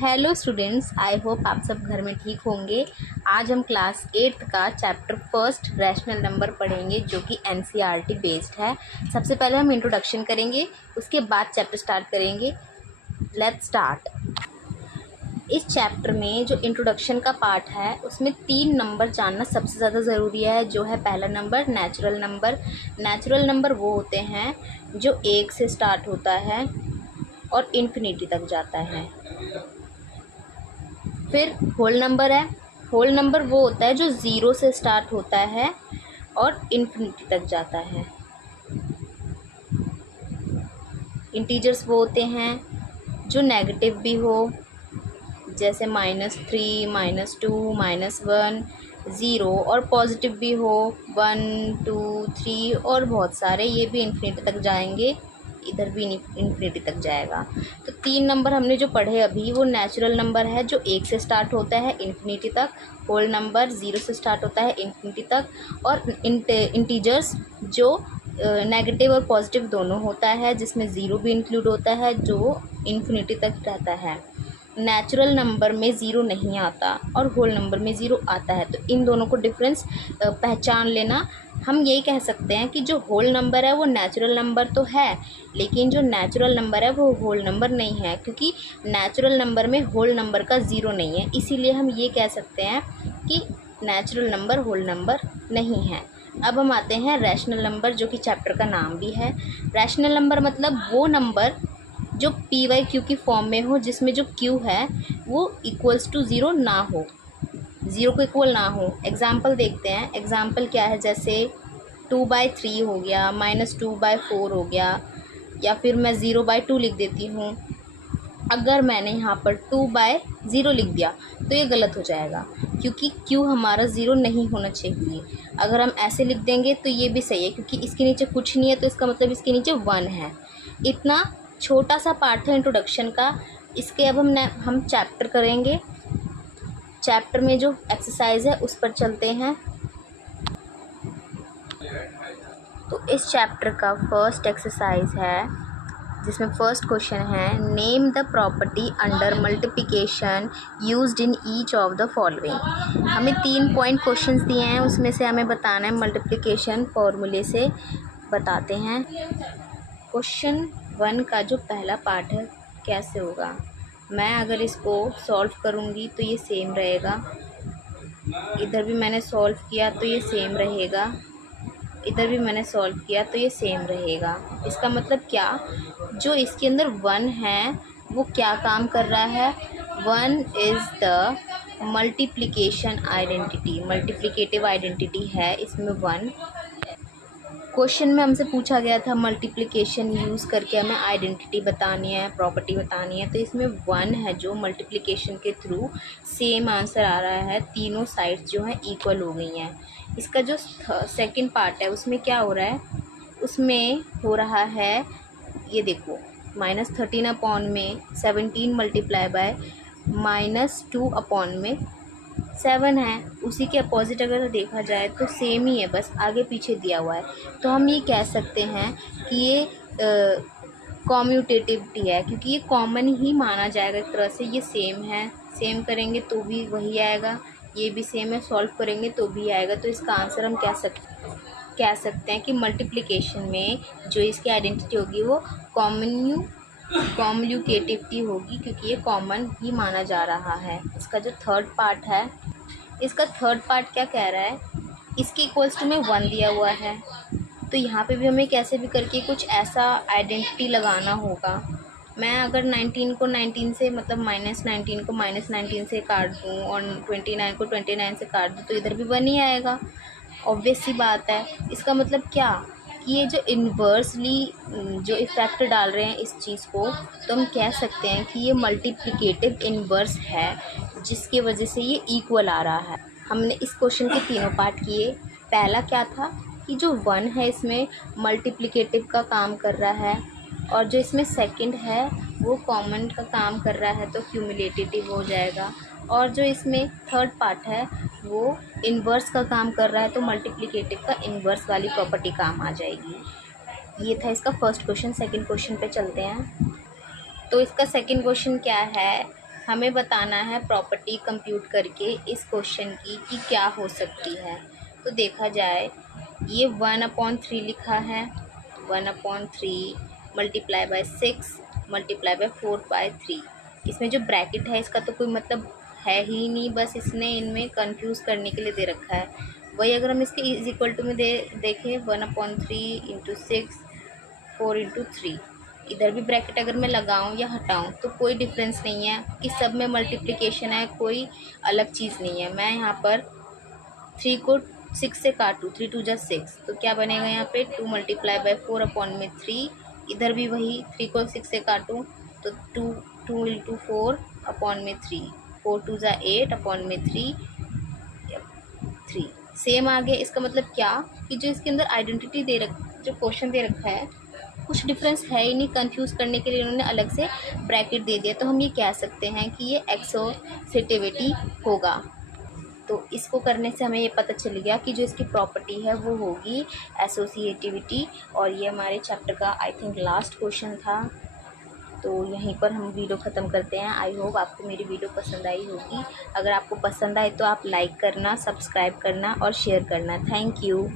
Hello students, I hope आप सब घर में ठीक होंगे। आज हम क्लास 8th का चैप्टर फर्स्ट रैशनल नंबर पढ़ेंगे जो कि एनसीईआरटी बेस्ड है। सबसे पहले हम इंट्रोडक्शन करेंगे, उसके बाद चैप्टर स्टार्ट करेंगे। Let's start. इस चैप्टर में जो इंट्रोडक्शन का पार्ट है उसमें 3 नंबर जानना सबसे ज़्यादा ज़रूरी है। जो है पहला number natural number. Natural number वो होते हैं जो 1 से स्टार्ट होता है और इन्फिनिटी तक जाता है। फिर होल नंबर है। होल नंबर वो होता है जो 0 से स्टार्ट होता है और इन्फिनिटी तक जाता है। इंटीजर्स वो होते हैं जो नेगेटिव भी हो, जैसे -3, -2, -1, 0, और पॉजिटिव भी हो 1, 2, 3 और बहुत सारे, ये भी इन्फिनिटी तक जाएंगे, इधर भी इन्फिनिटी तक जाएगा। तो 3 नंबर हमने जो पढ़े अभी वो नेचुरल नंबर है जो 1 से स्टार्ट होता है इन्फिनिटी तक, होल नंबर 0 से स्टार्ट होता है इन्फिनिटी तक, और इंटीजर्स जो नेगेटिव और पॉजिटिव दोनों होता है, जिसमें 0 भी इंक्लूड होता है, जो इन्फिनिटी तक रहता है। नेचुरल नंबर में 0 नहीं आता और होल नंबर में 0 आता है, तो इन दोनों को डिफरेंस पहचान लेना। हम यही कह सकते हैं कि जो होल नंबर है वो नेचुरल नंबर तो है, लेकिन जो नेचुरल नंबर है वो होल नंबर नहीं है, क्योंकि नेचुरल नंबर में होल नंबर का 0 नहीं है। इसीलिए हम ये कह सकते हैं कि नेचुरल नंबर होल नंबर नहीं है। अब हम आते हैं रैशनल नंबर, जो कि चैप्टर का नाम भी है। रैशनल नंबर मतलब वो नंबर जो PQ की फॉर्म में हो, जिसमें जो Q है वो इक्वल्स टू 0 ना हो, 0 को इक्वल ना हो। एग्जाम्पल देखते हैं। एग्जाम्पल क्या है, जैसे 2/3 हो गया, -2/4 हो गया, या फिर मैं 0/2 लिख देती हूँ। अगर मैंने यहाँ पर 2/0 लिख दिया तो ये गलत हो जाएगा, क्योंकि Q हमारा 0 नहीं होना चाहिए। अगर हम ऐसे लिख देंगे तो ये भी सही है, क्योंकि इसके नीचे कुछ नहीं है, तो इसका मतलब इसके नीचे 1 है। इतना छोटा सा पार्ट था इंट्रोडक्शन का। इसके अब हम चैप्टर करेंगे। चैप्टर में जो एक्सरसाइज है उस पर चलते हैं। तो इस चैप्टर का फर्स्ट एक्सरसाइज है, जिसमें फर्स्ट क्वेश्चन है, name the property under multiplication used in each of the following. हमें 3 पॉइंट क्वेश्चंस दिए हैं, उसमें से हमें बताना है मल्टीप्लिकेशन फॉर्मूले से बताते हैं। क्वेश्चन 1 का जो पहला पार्ट है कैसे होगा, मैं अगर इसको सॉल्व करूँगी तो ये सेम रहेगा, इधर भी मैंने सॉल्व किया तो ये सेम रहेगा, इधर भी मैंने सॉल्व किया तो ये सेम रहेगा। इसका मतलब क्या, जो इसके अंदर 1 है वो क्या काम कर रहा है, 1 is the multiplication identity, multiplicative identity है इसमें 1। क्वेश्चन में हमसे पूछा गया था मल्टीप्लिकेशन यूज़ करके हमें आइडेंटिटी बतानी है, प्रॉपर्टी बतानी है, तो इसमें 1 है जो मल्टीप्लिकेशन के थ्रू सेम आंसर आ रहा है, तीनों साइड्स जो हैं इक्वल हो गई हैं। इसका जो सेकंड पार्ट है उसमें क्या हो रहा है, उसमें हो रहा है, ये देखो, -13 अपॉन में 17 मल्टीप्लाई बाय -2 अपॉन में 7 है। उसी के अपोजिट अगर देखा जाए तो सेम ही है, बस आगे पीछे दिया हुआ है। तो हम ये कह सकते हैं कि ये कॉम्यूटेटिविटी है, क्योंकि ये कॉमन ही माना जाएगा एक तरह से। ये सेम है, सेम करेंगे तो भी वही आएगा, ये भी सेम है, सॉल्व करेंगे तो भी आएगा। तो इसका आंसर हम कह सकते हैं कि मल्टीप्लिकेशन में जो इसकी आइडेंटिटी होगी वो कॉम्यूटेटिविटी होगी, क्योंकि ये कॉमन ही माना जा रहा है। इसका जो थर्ड पार्ट है, इसका थर्ड पार्ट क्या कह रहा है, इसके इक्वल्स टू में 1 दिया हुआ है, तो यहाँ पे भी हमें कैसे भी करके कुछ ऐसा आइडेंटिटी लगाना होगा। मैं अगर 19 को 19 से, मतलब -19 को -19 से काट दूँ और 29 को 29 से काट दूँ तो इधर भी 1 ही आएगा, ऑब्वियस सी बात है। इसका मतलब क्या कि ये जो इन्वर्सली जो इफ़ेक्ट डाल रहे हैं इस चीज़ को, तो हम कह सकते हैं कि ये मल्टीप्लिकेटिव इन्वर्स है, जिसकी वजह से ये इक्वल आ रहा है। हमने इस क्वेश्चन के तीनों पार्ट किए। पहला क्या था कि जो 1 है इसमें मल्टीप्लिकेटिव का काम कर रहा है, और जो इसमें सेकंड है वो कॉमन का काम कर रहा है, तो क्यूमुलेटिव हो जाएगा। और जो इसमें थर्ड पार्ट है वो इन्वर्स का काम कर रहा है, तो मल्टीप्लिकेटिव का इन्वर्स वाली प्रॉपर्टी काम आ जाएगी। ये था इसका फर्स्ट क्वेश्चन। सेकंड क्वेश्चन पे चलते हैं। तो इसका सेकंड क्वेश्चन क्या है, हमें बताना है प्रॉपर्टी कंप्यूट करके इस क्वेश्चन की कि क्या हो सकती है। तो देखा जाए, ये 1/3 लिखा है, 1/3 मल्टीप्लाई बाय 6 मल्टीप्लाई बाय 4/3। इसमें जो ब्रैकेट है इसका तो कोई मतलब है ही नहीं, बस इसने इनमें कंफ्यूज करने के लिए दे रखा है। वही अगर हम इसके इज इक्वल टू में देखें 1/3 इंटू 6 4/3, इधर भी ब्रैकेट अगर मैं लगाऊं या हटाऊं तो कोई डिफरेंस नहीं है कि सब में मल्टीप्लिकेशन है, कोई अलग चीज़ नहीं है। मैं यहाँ पर 3 को 6 से काटूँ, 3 2 जा 6, तो क्या बनेगा यहाँ पे 2 मल्टीप्लाई बाय 4/3। इधर भी वही 3 को 6 से काटूँ तो 2 इंटू 4/3, 4 2 जा 8/3 3 सेम आ गया। इसका मतलब क्या कि जो इसके अंदर आइडेंटिटी जो क्वेश्चन दे रखा है कुछ डिफरेंस है ही नहीं, कंफ्यूज करने के लिए उन्होंने अलग से ब्रैकेट दे दिया। तो हम ये कह सकते हैं कि ये एक्सोसिटिविटी होगा। तो इसको करने से हमें ये पता चल गया कि जो इसकी प्रॉपर्टी है वो होगी एसोसिएटिविटी। और ये हमारे चैप्टर का आई थिंक लास्ट क्वेश्चन था। तो यहीं पर हम वीडियो ख़त्म करते हैं। आई होप आपको मेरी वीडियो पसंद आई होगी। अगर आपको पसंद आए तो आप लाइक करना, सब्सक्राइब करना और शेयर करना। Thank you.